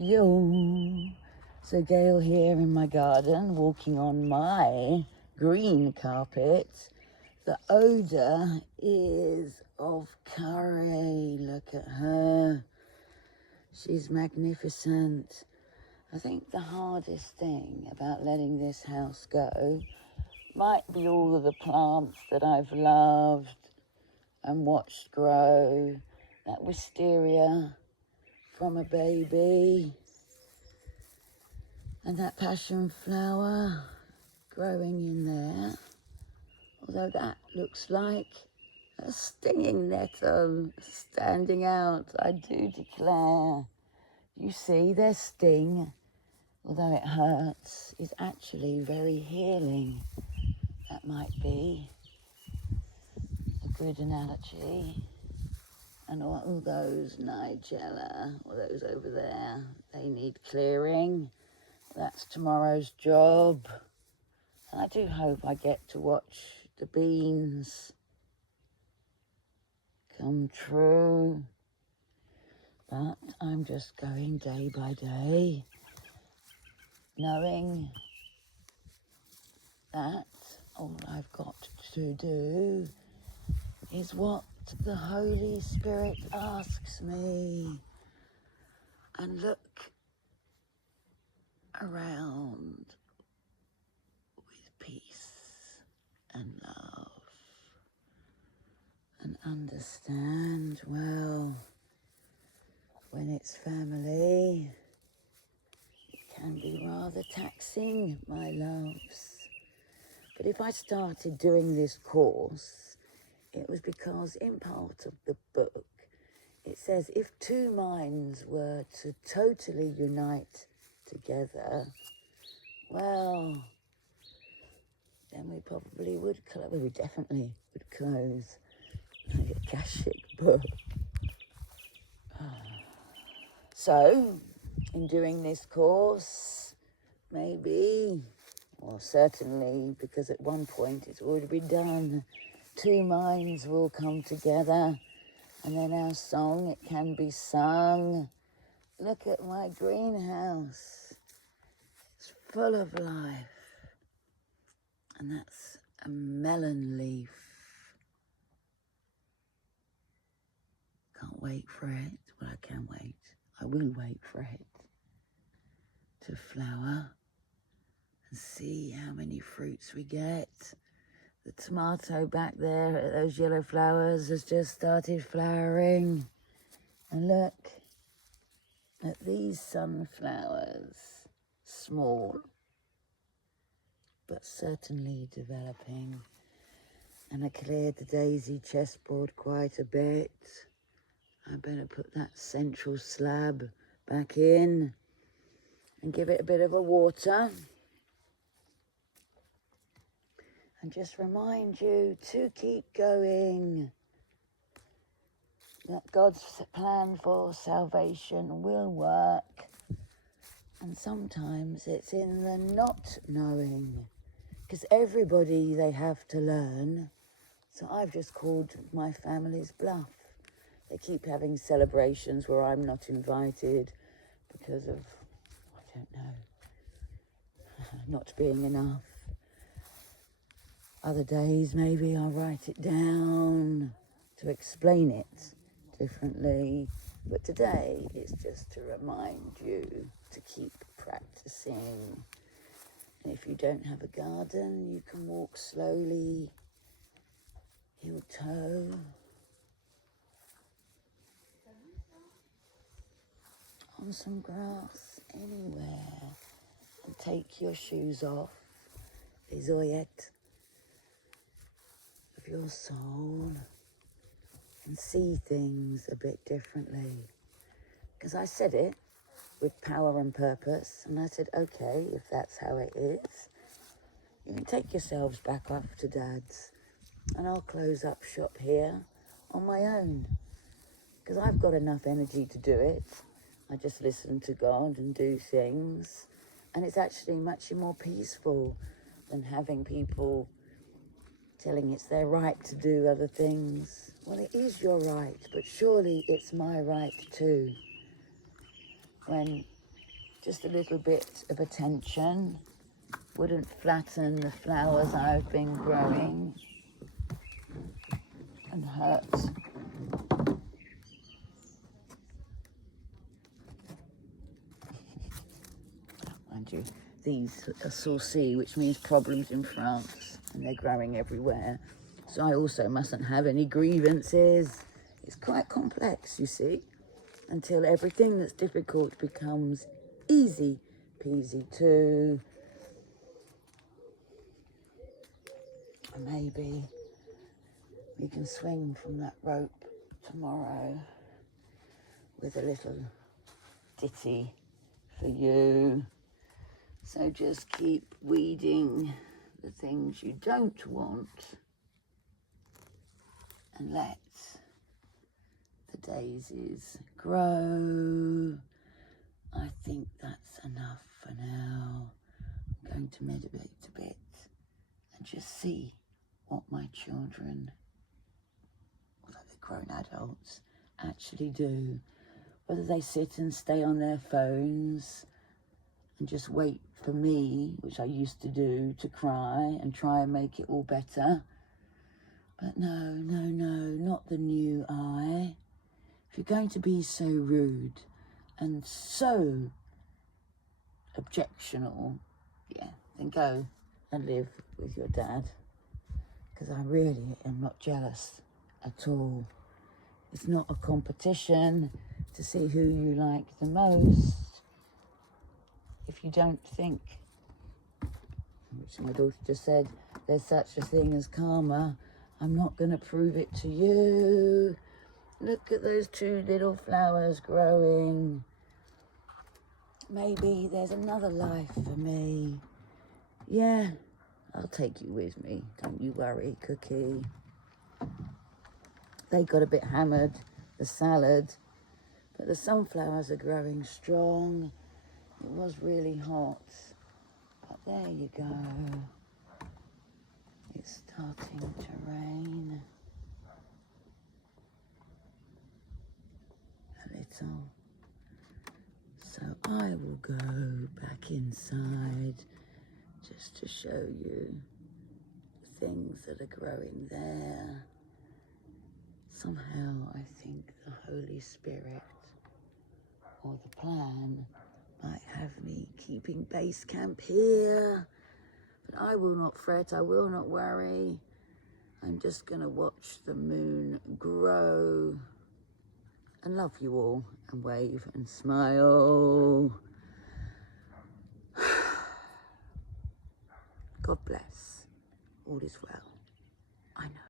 Yo, so Gail here in my garden, walking on my green carpet. The odour is of curry. Look at her. She's magnificent. I think the hardest thing about letting this house go might be all of the plants that I've loved and watched grow. That wisteria from a baby, and that passion flower growing in there, although that looks like a stinging nettle standing out, I do declare. You see, their sting, although it hurts, is actually very healing. That might be a good analogy. And all those Nigella, all those over there, they need clearing. That's tomorrow's job. And I do hope I get to watch the beans come true. But I'm just going day by day, knowing that all I've got to do is what the Holy Spirit asks me, and look around with peace and love, and understand, well, when it's family, it can be rather taxing, my loves. But if I started doing this course, it was because in part of the book, it says if two minds were to totally unite together, well, then we probably would close, we definitely would close the Akashic book. So, in doing this course, maybe, or certainly, because at one point it's already been done, two minds will come together, and then our song, it can be sung. Look at my greenhouse. It's full of life. And that's a melon leaf. Can't wait for it. Well, I can wait. I will wait for it to flower and see how many fruits we get. The tomato back there, those yellow flowers, has just started flowering. And look at these sunflowers, small, but certainly developing. And I cleared the daisy chessboard quite a bit. I better put that central slab back in and give it a bit of a water. And just remind you to keep going. That God's plan for salvation will work. And sometimes it's in the not knowing. Because everybody, they have to learn. So I've just called my family's bluff. They keep having celebrations where I'm not invited because of, I don't know, not being enough. Other days, maybe I'll write it down to explain it differently. But today, it's just to remind you to keep practicing. And if you don't have a garden, you can walk slowly, heel toe, on some grass anywhere, and take your shoes off, les oreillettes of your soul, and see things a bit differently. Because I said it with power and purpose, and I said, okay, if that's how it is, you can take yourselves back off to Dad's, and I'll close up shop here on my own, because I've got enough energy to do it. I just listen to God and do things, and it's actually much more peaceful than having people telling it's their right to do other things. Well, it is your right, but surely it's my right too. When just a little bit of attention wouldn't flatten the flowers I've been growing and hurt. Mind you, these are saucy, which means problems in France, and they're growing everywhere. So I also mustn't have any grievances. It's quite complex, you see, until everything that's difficult becomes easy peasy too. And maybe we can swing from that rope tomorrow with a little ditty for you. So just keep weeding the things you don't want and let the daisies grow. I think that's enough for now. I'm going to meditate a bit and just see what my children, although they're grown adults, actually do. Whether they sit and stay on their phones and just wait for me, which I used to do, to cry and try and make it all better. But no, not the new I. If you're going to be so rude and so objectional, yeah, then go and live with your dad. Because I really am not jealous at all. It's not a competition to see who you like the most. If you don't think, which my daughter just said, there's such a thing as karma, I'm not going to prove it to you. Look at those two little flowers growing. Maybe there's another life for me. Yeah, I'll take you with me. Don't you worry, Cookie. They got a bit hammered, the salad, but the sunflowers are growing strong. It was really hot, but there you go. It's starting to rain a little. So I will go back inside just to show you the things that are growing there. Somehow I think the Holy Spirit or the plan might have me keeping base camp here. But I will not fret, I will not worry. I'm just going to watch the moon grow and love you all and wave and smile. God bless. All is well. I know.